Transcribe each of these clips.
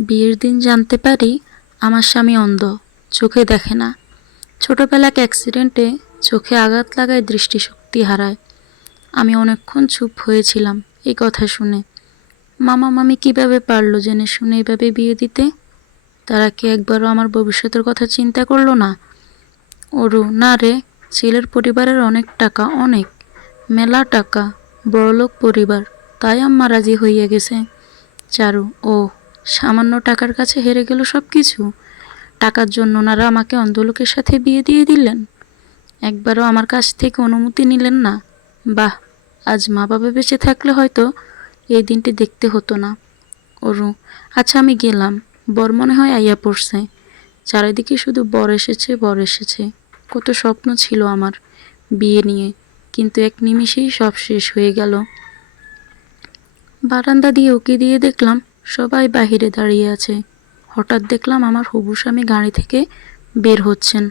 বিয়ের দিন জানতে পারি আমার স্বামী অন্ধ, চোখে দেখে না। ছোটবেলায় এক অ্যাক্সিডেন্টে চোখে আঘাত লাগায় দৃষ্টিশক্তি হারায়। আমি অনেকক্ষণ চুপ হয়েছিলাম এই কথা শুনে। মামা, মামি কীভাবে পারল জেনে শুনে এভাবে বিয়ে দিতে? তারা কি একবারও আমার ভবিষ্যতের কথা চিন্তা করল না? ওরু না রে, ছেলের পরিবারের অনেক টাকা, অনেক। মেলা টাকা, বড়লোক পরিবার, তাই আম্মা রাজি হইয়া গেছে। চারু ও সামান্য টাকার কাছে হেরে গেল সব কিছু টাকার জন্য ওনারা আমাকে অন্ধলোকের সাথে বিয়ে দিয়ে দিলেন। একবারও আমার কাছ থেকে অনুমতি নিলেন না। বাহ, আজ মা বাবা বেঁচে থাকলে হয়তো এই দিনটি দেখতে হতো না। অরু আচ্ছা আমি গেলাম। বর মনে হয় আইয়া পড়ছে। চারিদিকে শুধু বর এসেছে বর এসেছে। কত স্বপ্ন ছিল আমার বিয়ে নিয়ে, কিন্তু এক নিমিষেই সব শেষ হয়ে গেল। বারান্দা দিয়ে উকি দিয়ে দেখলাম। সবাই বাহিরে দাঁড়িয়ে আছে। হঠাৎ দেখলাম আমার হবু স্বামী গাড়ি থেকে বের হচ্ছেন।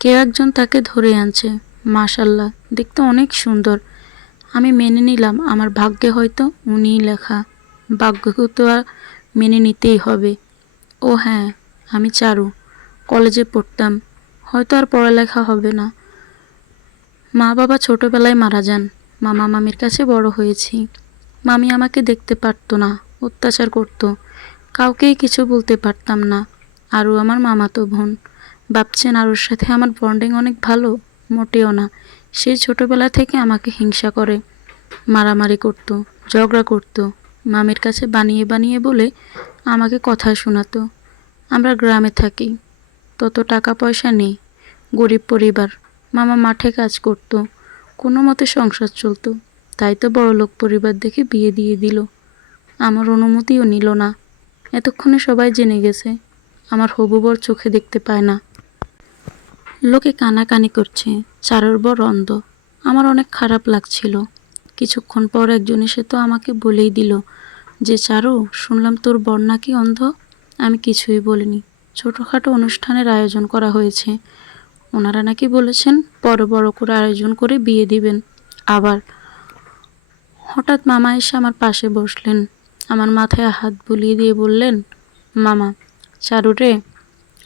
কেউ একজন তাকে ধরে আনছে। মাশাল্লাহ দেখতে অনেক সুন্দর। আমি মেনে নিলাম, আমার ভাগ্যে হয়তো উনিই লেখা। ভাগ্যকে তো আর মেনে নিতেই হবে। ও হ্যাঁ আমি চারু। কলেজে পড়তাম। হয়তো আর পড়ালেখা হবে না। মা বাবা ছোটোবেলায় মারা যান। মামা মামির কাছে বড় হয়েছি। মামি আমাকে দেখতে পারতো না। অত্যাচার করতো। কাউকেই কিছু বলতে পারতাম না। আরও আমার মামাতো বোন। ভাবছেন আরুর সাথে আমার বন্ডিং অনেক ভালো? মোটেও না। সে ছোটবেলা থেকে আমাকে হিংসা করে। মারামারি করতো, ঝগড়া করতো। মামির কাছে বানিয়ে বানিয়ে বলে আমাকে কথা শোনাতো। আমরা গ্রামে থাকি। তত টাকা পয়সা নেই। গরিব পরিবার। মামা মাঠে কাজ করতো। কোনো মতে সংসার চলতো। তাই তো বড়লোক পরিবার দেখে বিয়ে দিয়ে দিল। আমার অনুমতিও নিল না। এতক্ষণে সবাই জেনে গেছে, আমার হবু বর চোখে দেখতে পায় না। লোকে কানাকানি করছে, চারোর বর অন্ধ। আমার অনেক খারাপ লাগছিল। কিছুক্ষণ পর একজন এসে তো আমাকে বলেই দিল যে, চারু, শুনলাম তোর বর নাকি অন্ধ? আমি কিছুই বলিনি। ছোটোখাটো অনুষ্ঠানের আয়োজন করা হয়েছে। ওনারা নাকি বলেছেন বড় বড় করে আয়োজন করে বিয়ে দিবেন। আবার হঠাৎ মামা এসে আমার পাশে বসলেন। আমার মাথায় হাত বুলিয়ে দিয়ে বললেন, মামা, চারু রে,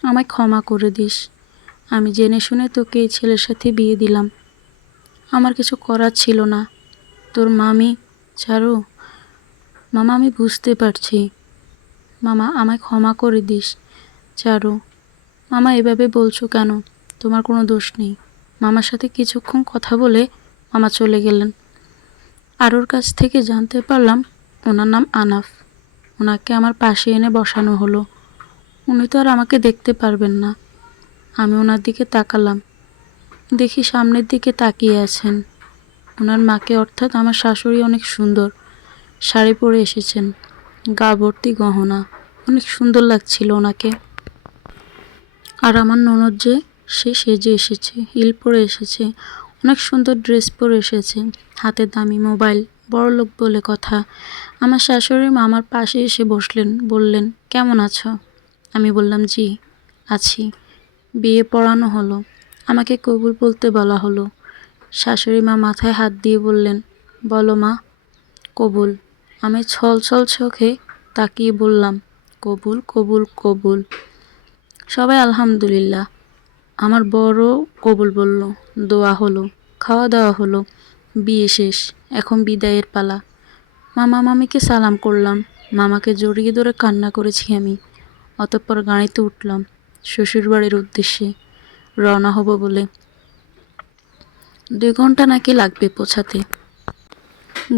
আমায় ক্ষমা করে দিস। আমি জেনে শুনে তোকে এই ছেলের সাথে বিয়ে দিলাম। আমার কিছু করার ছিল না। তোর মামি, চারু, মামা, আমি বুঝতে পারছি। মামা, আমায় ক্ষমা করে দিস, চারু। মামা, এভাবে বলছো কেন? তোমার কোনো দোষ নেই। মামার সাথে কিছুক্ষণ কথা বলে মামা চলে গেলেন। আরুর কাছ থেকে জানতে পারলাম ওনার নাম আনাফ। ওনাকে আমার পাশে এনে বসানো হলো। উনি তো আর আমাকে দেখতে পারবেন না। আমি ওনার দিকে তাকালাম। দেখি সামনের দিকে তাকিয়ে আছেন। ওনার মাকে অর্থাৎ আমার শাশুড়ি অনেক সুন্দর। শাড়ি পরে এসেছেন। গা ভর্তি গহনা। অনেক সুন্দর লাগছিল ওনাকে। আর আমার ননদ যে, সে সেজে এসেছে। হিল পরে এসেছে। অনেক সুন্দর ড্রেস পরে এসেছে। হাতে দামি মোবাইল। বড় লোক বলে কথা। আমার শাশুড়ি মা আমার পাশে এসে বসলেন, বললেন, কেমন আছো? আমি বললাম, জি, আছি। বিয়ে পড়ানো হলো। আমাকে কবুল বলতে বলা হলো। শাশুড়ি মা মাথায় হাত দিয়ে বললেন, বলো মা, কবুল। আমি ছল ছল চোখে তাকিয়ে বললাম, কবুল কবুল কবুল। সবাই আলহামদুলিল্লাহ। আমার বড় কবুল বলল, দোয়া হলো, খাওয়া দাওয়া হলো। বিয়ে শেষ, এখন বিদায়ের পালা। মামা মামিকে সালাম করলাম। মামাকে জড়িয়ে ধরে কান্না করেছি আমি। অতঃপর গাড়িতে উঠলাম শ্বশুরবাড়ির উদ্দেশ্যে। রওনা হব বলে। দুই ঘণ্টা নাকি লাগবে পৌঁছাতে।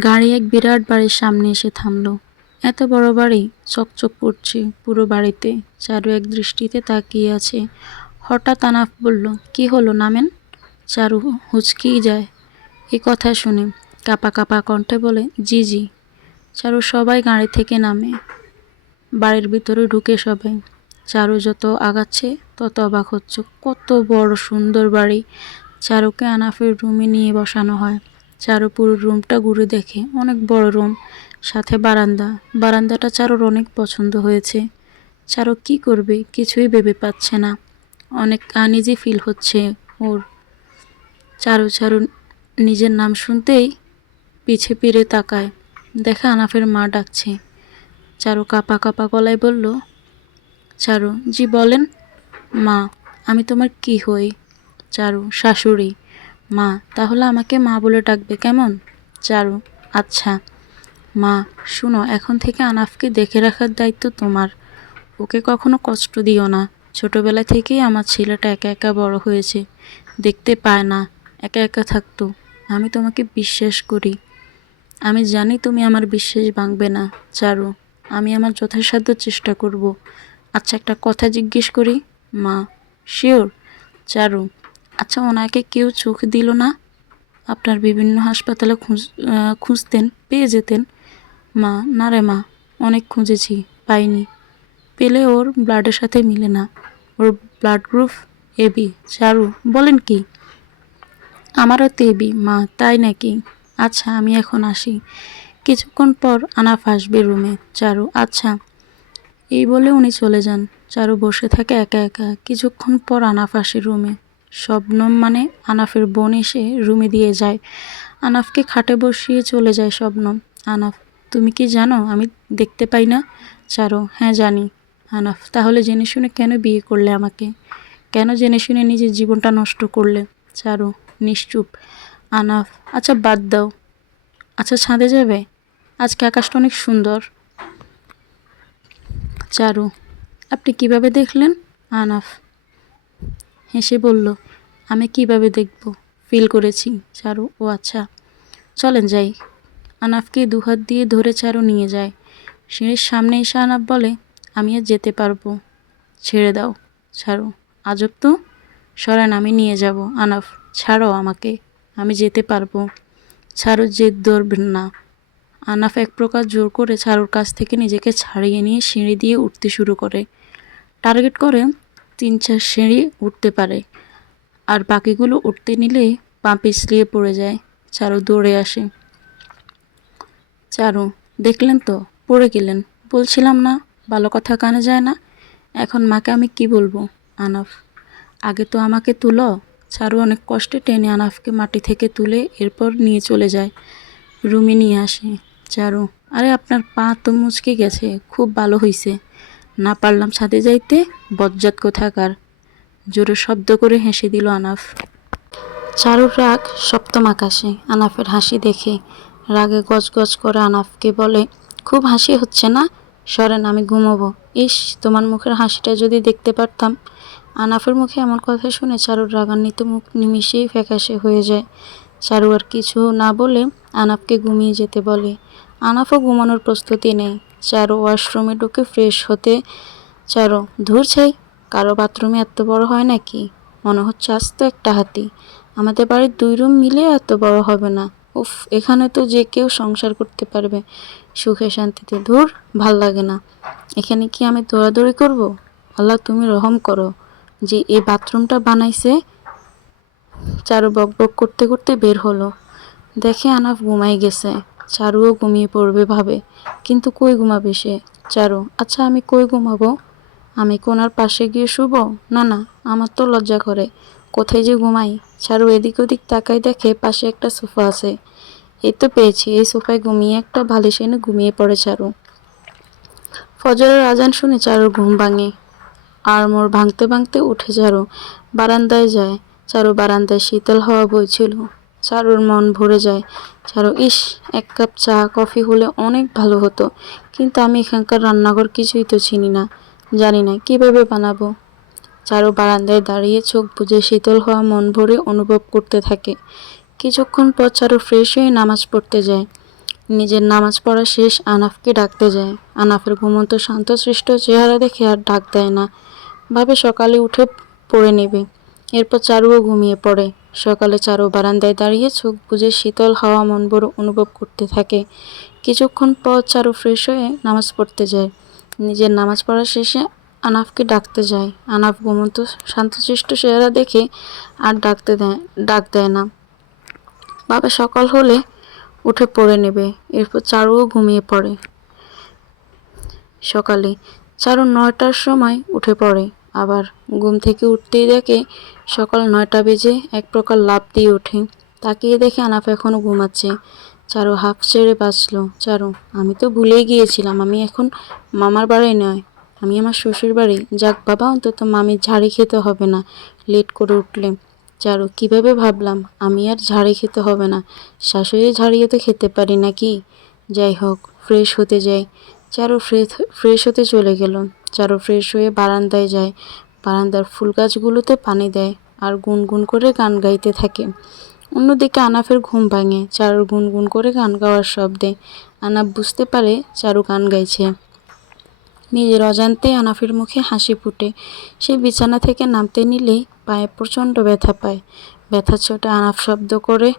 গাড়ি এক বিরাট বাড়ির সামনে এসে থামলো। এত বড় বাড়ি, চকচক করছে পুরো বাড়িতে। চারু এক দৃষ্টিতে তাকিয়ে আছে। হঠাৎ আনাফ বলল, কি হলো নামেন? চারু হুচকিই যায় এই কথা শুনে কাপা কাপা কণ্ঠে বলে, জি জি। চারু সবাই গাড়ি থেকে নামে। বাড়ির ভিতরে ঢুকে সবাই। চারু যত আগাচ্ছে, তত অবাক হচ্ছে। কত বড় সুন্দর বাড়ি। চারুকে আনাফের রুমে নিয়ে বসানো হয়। চারু পুরো রুমটা ঘুরে দেখে, অনেক বড় রুম। সাথে বারান্দা। বারান্দাটা চারুর অনেক পছন্দ হয়েছে। চারু কি করবে? কিছুই ভেবে পাচ্ছে না। অনেক আনইজি ফিল হচ্ছে ওর। চারু চারু নিজের নাম শুনতেই পিছে পিড়ে তাকায়। দেখা আনাফের মা ডাকছে। চারু কাপা কাপা গলায় বলল, চারু, জি বলেন। মা, আমি তোমার কি হই? চারু, শাশুড়ি। মা, তাহলে আমাকে মা বলে ডাকবে কেমন? চারু আচ্ছা। মা, শুনো, এখন থেকে আনাফকে দেখে রাখার দায়িত্ব তোমার। ওকে কখনো কষ্ট দিও না। ছোটবেলা থেকেই আমার ছেলেটা একা একা বড় হয়েছে। দেখতে পায় না, একা একা থাকতো। আমি তোমাকে বিশ্বাস করি। আমি জানি তুমি আমার বিশ্বাস ভাঙবে না, চারু। আমি আমার যথাসাধ্য চেষ্টা করব। আচ্ছা একটা কথা জিজ্ঞেস করি, মা। শিওর? চারু আচ্ছা ওনাকে কেউ চোখ দিল না? আপনার বিভিন্ন হাসপাতালে খুঁজ খুঁজতেন, পেয়ে যেতেন? মা, না রে মা, অনেক খুঁজেছি, পাইনি। পেলে ওর ব্লাডের সাথে মিলে না। ওর ব্লাড গ্রুপ এবি চারু, বলেন কি? আমারও তো এবি মা, তাই নাকি? আচ্ছা আমি এখন আসি। কিছুক্ষণ পর আনাফ আসবে রুমে। চারু আচ্ছা। এই বলে উনি চলে যান। চারু বসে থাকে একা একা। কিছুক্ষণ পর আনাফ আসে রুমে। শবনম মানে আনাফের বোন এসে রুমে দিয়ে যায়। আনাফকে খাটে বসিয়ে চলে যায় শবনম। আনাফ, তুমি কি জানো? আমি দেখতে পাই না। চারু হ্যাঁ জানি। আনাফ, তাহলে জেনে শুনে কেন বিয়ে করলে আমাকে? কেন জেনে শুনে নিজের জীবনটা নষ্ট করলে? চারু নিশ্চুপ। আনাফ আচ্ছা বাদ দাও। আচ্ছা ছাদে যাবে? আজকে আকাশটা অনেক সুন্দর। চারু, আপনি কীভাবে দেখলেন? আনাফ হেসে বলল, আমি কীভাবে দেখব? ফিল করেছি। চারু, ও আচ্ছা। চলেন যাই। আনাফকে দুহাত দিয়ে ধরে চারু নিয়ে যায়। সিঁড়ির সামনে এসে আনাফ বলে, আমি আর যেতে পারব। ছেড়ে দাও। ছাড়ো আজব তো? সরেন, আমি নিয়ে যাব। আনাফ ছাড়ো আমাকে, আমি যেতে পারব। ছাড়ো জেদ ধরবেন না আনাফ এক প্রকার জোর করে ছাড়ুর কাছ থেকে নিজেকে ছাড়িয়ে নিয়ে সিঁড়ি দিয়ে উঠতে শুরু করে। টার্গেট করে তিন চার সিঁড়ি উঠতে পারে, আর বাকিগুলো উঠতে নিলে পা পিছলিয়ে পড়ে যায়। চারু দৌড়ে আসে। চারু দেখলেন তো, পড়ে গেলেন। বলছিলাম না, ভালো কথা কানে যায় না। এখন মাকে আমি কি বলব? আনাফ, আগে তো আমাকে তুলো চারু অনেক কষ্টে টেনে আনাফকে মাটি থেকে তুলে এরপর নিয়ে চলে যায়। রুমে নিয়ে আসে। চারু আরে আপনার পা তো মুচকে গেছে, খুব ভালো হইছে। না পারলাম ছাদে যাইতে, বজ্জাত কোথাকার? জোরে শব্দ করে হেসে দিল আনাফ। চারুর রাগ সপ্তম আকাশে। আনাফের হাসি দেখে রাগে গজগজ করে আনাফকে বলে, খুব হাসি হচ্ছে না? সরেন, আমি ঘুমোবো। ইস, তোমার মুখের হাসিটা যদি দেখতে পারতাম আনাফের মুখে এমন কথা শুনে চারুর রাগান্বিত মুখ নিমিষেই ফ্যাকাশে হয়ে যায়। চারু আর কিছু না বলে আনাফকে ঘুমিয়ে যেতে বলে। আনাফও ঘুমানোর প্রস্তুতি নেই। চারু ওয়াশরুমে ঢুকে ফ্রেশ হতে, চারু, ধুর ছাই, কারও বাথরুমে এত বড় হয় নাকি? মনে হচ্ছে আস্ত একটা হাতি। আমাদের বাড়ির দুই রুম মিলে এত বড় হবে না। উফ, এখানে তো যে কেউ সংসার করতে পারবে। সুখে শান্তিতে ধুর, ভালো লাগে না। এখানে কি আমি দৌড়াদৌড়ি করব? আল্লাহ, তুমি রহম করো। যে এই বাথরুমটা বানাইছে, চারু বক বক করতে করতে বের হলো। দেখে আনাফ ঘুমাই গেছে। চারুও ঘুমিয়ে পড়বে ভাবে। কিন্তু কই ঘুমাবে সে? চারু আচ্ছা আমি কই ঘুমাবো? আমি কোনার পাশে গিয়ে শুব? না না, আমার তো লজ্জা করে। কোথায় যে ঘুমাই? চারু এদিক ওদিক তাকাই দেখে পাশে একটা সোফা আছে। এই তো পেয়েছি, এই সোফায় ঘুমিয়ে একটা বালিশ এনে ঘুমিয়ে পড়ে চারু। ফজরের আজান শুনে চারুর ঘুম ভাঙে। আর মোর ভাঙতে ভাঙতে উঠে চারু বারান্দায় যায়। চারু বারান্দায় শীতল হাওয়া বইছিল। চারুর মন ভরে যায়। চারু, ইস, এক কাপ চা, কফি হলে অনেক ভালো হতো। কিন্তু আমি এখানকার রান্নাঘর কিছুই তো চিনি না। জানি না, কীভাবে বানাবো? চারু বারান্দায় দাঁড়িয়ে চোখ বুজে শীতল হওয়া মন ভরে অনুভব করতে থাকে। কিছুক্ষণ পর চারু ফ্রেশ হয়ে নামাজ পড়তে যায়। নিজের নামাজ পড়া শেষ আনাফকে ডাকতে যায়। আনাফের ঘুমন্ত, শান্ত শান্তশিষ্ট চেহারা দেখে আর ডাক দেয় না। ভাবে সকালে উঠে পড়ে নেবে। এরপর চারুও ঘুমিয়ে পড়ে। সকালে চারু বারান্দায় দাঁড়িয়ে চোখ বুঝে শীতল হাওয়া মন বড় অনুভব করতে থাকে। কিছুক্ষণ পর চারু ফ্রেশ হয়ে নামাজ পড়তে যায়। নিজের নামাজ পড়া শেষে আনাফকে ডাকতে যায়। আনাফ ঘুমন্ত শান্তশিষ্ট চেহারা দেখে আর ডাকতে দেয়, ডাক দেয় না। বাবা সকাল হলে উঠে পড়ে নেবে। এরপর চারুও ঘুমিয়ে পড়ে সকালে। চারু নয়টার সময় উঠে পড়ে। আবার ঘুম থেকে উঠতেই দেখে সকাল নয়টা বেজে এক প্রকার লাভ দিয়ে ওঠে। তাকিয়ে দেখে আনাফ এখনও ঘুমাচ্ছে। চারু হাফ ছেড়ে বাঁচলো। চারু, আমি তো ভুলেই গিয়েছিলাম। আমি এখন মামার বাড়ি নয়। আমি আমার শ্বশুর বাড়ি। যাক বাবা, অন্তত মামির ঝাড়ি খেতে হবে না লেট করে উঠলে। চারু, কীভাবে ভাবলাম? আমি আর ঝাড়ি খেতে হবে না। শাশুড়ি ঝাড়িয়ে তো খেতে পারি নাকি? যাই হোক, ফ্রেশ হতে যাই। চারু ফ্রেশ ফ্রেশ হতে চলে গেল। চারু ফ্রেশ হয়ে বারান্দায় যায়। বারান্দার ফুল গাছগুলোতে পানি দেয় আর গুনগুন করে গান গাইতে থাকে। অন্যদিকে আনাফের ঘুম ভাঙে। চারুর গুনগুন করে গান গাওয়ার শব্দে আনাফ বুঝতে পারে চারু গান গাইছে। নিজের অজান্তে আনাফের মুখে হাসি ফুটে। সে বিছানা থেকে নামতে নিলেই পায়ে প্রচণ্ড ব্যথা পায়। ব্যথা ছোটে আনাফ শব্দ করে,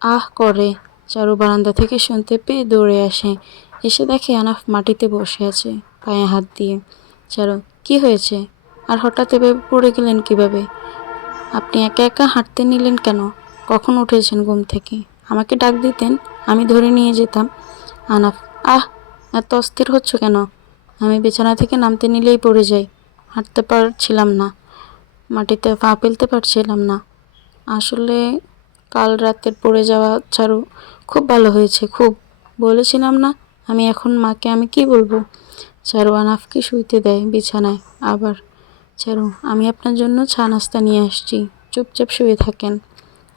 আহ, করে। চারু বারান্দা থেকে শুনতে পেয়ে দৌড়ে আসে। এসে দেখে আনাফ মাটিতে বসে আছে পায়ে হাত দিয়ে। চারু কি হয়েছে? আর হঠাৎ এভাবে পড়ে গেলেন কীভাবে? আপনি একা একা হাঁটতে নিলেন কেন? কখন উঠেছেন ঘুম থেকে? আমাকে ডাক দিতেন, আমি ধরে নিয়ে যেতাম। আনাফ, আহ, এত অস্থির হচ্ছ কেন? আমি বিছানা থেকে নামতে নিলেই পড়ে যাই। হাঁটতে পারছিলাম না। মাটিতে পা ফেলতে পারছিলাম না। আসলে কাল রাতের পড়ে যাওয়া ছাড়ু খুব ভালো হয়েছে, খুব। বলেছিলাম না আমি এখন মাকে আমি কি বলব? চারু আনাফকে শুইতে দেয় বিছানায়। আবার, চারু, আমি আপনার জন্য চা নাস্তা নিয়ে আসছি। চুপচাপ শুয়ে থাকেন।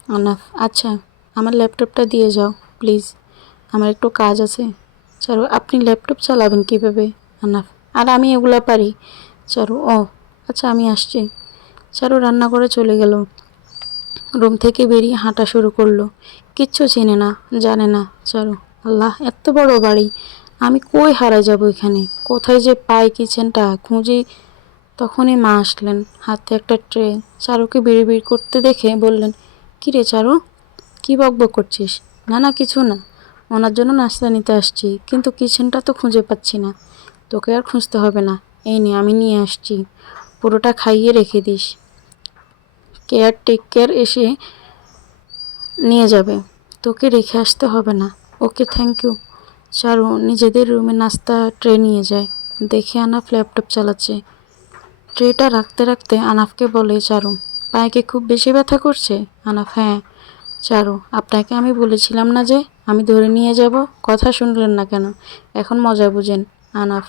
আনাফ আচ্ছা আমার ল্যাপটপটা দিয়ে যাও, প্লিজ। আমার একটু কাজ আছে। চারু, আপনি ল্যাপটপ চালাবেন কীভাবে? আনাফ, আর আমি এগুলো পারি। চারু, ও আচ্ছা আমি আসছি। চারু রান্না করে চলে গেল। রুম থেকে বেরিয়ে হাঁটা শুরু করল। কিচ্ছু চেনে না, জানে না চারু। আল্লাহ, এত বড় গাড়ি আমি কই হারা যাব এখানে? কোথায় যে পাই কিচেনটা খুঁজি তখনই মা আসলেন। হাতে একটা ট্রে, চারুকে বিড়ি বিড়ি করতে দেখে বললেন, কী রে চারু? কী বকবক করছিস? না না, কিছু না। ওনার জন্য নাস্তা নিতে আসছি, কিন্তু কিচেনটা তো খুঁজে পাচ্ছি না। তোকে আর খুঁজতে হবে না। এই নে, আমি নিয়ে আসছি। পুরোটা খাইয়ে রেখে দিস। কেয়ার টেক কেয়ার এসে নিয়ে যাবে। তোকে রেখে আসতে হবে না। ওকে থ্যাংক ইউ চারু নিজেদের রুমে নাস্তা ট্রে নিয়ে যায়। দেখে আনাফ ল্যাপটপ চালাচ্ছে। ট্রেটা রাখতে রাখতে আনাফকে বলে চারু পায়েকে খুব বেশি ব্যথা করছে? আনাফ হ্যাঁ। চারু আপনাকে আমি বলেছিলাম না যে আমি ধরে নিয়ে যাব? কথা শুনলেন না কেন? এখন মজা বুঝেন। আনাফ,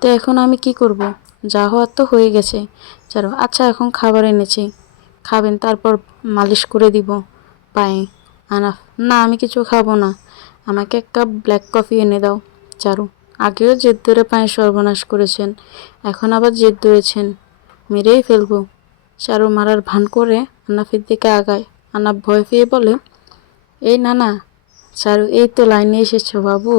তো এখন আমি কি করব? যা হওয়ার তো হয়ে গেছে। চারু আচ্ছা এখন খাবার এনেছি। খাবেন, তারপর মালিশ করে দিব। পায়ে আনাফ না, আমি কিছু খাব না। আমাকে এক কাপ ব্ল্যাক কফি এনে দাও, চারু। আগেও জেদ ধরে পায়ে সর্বনাশ করেছেন, এখন আবার জেদ ধরেছেন। মেরেই ফেলব। চারু মারার ভান করে আনাফের দিকে আগায়। আনাফ ভয় পেয়ে বলে, এই না না চারু, এই তো লাইনে এসেছ বাবু।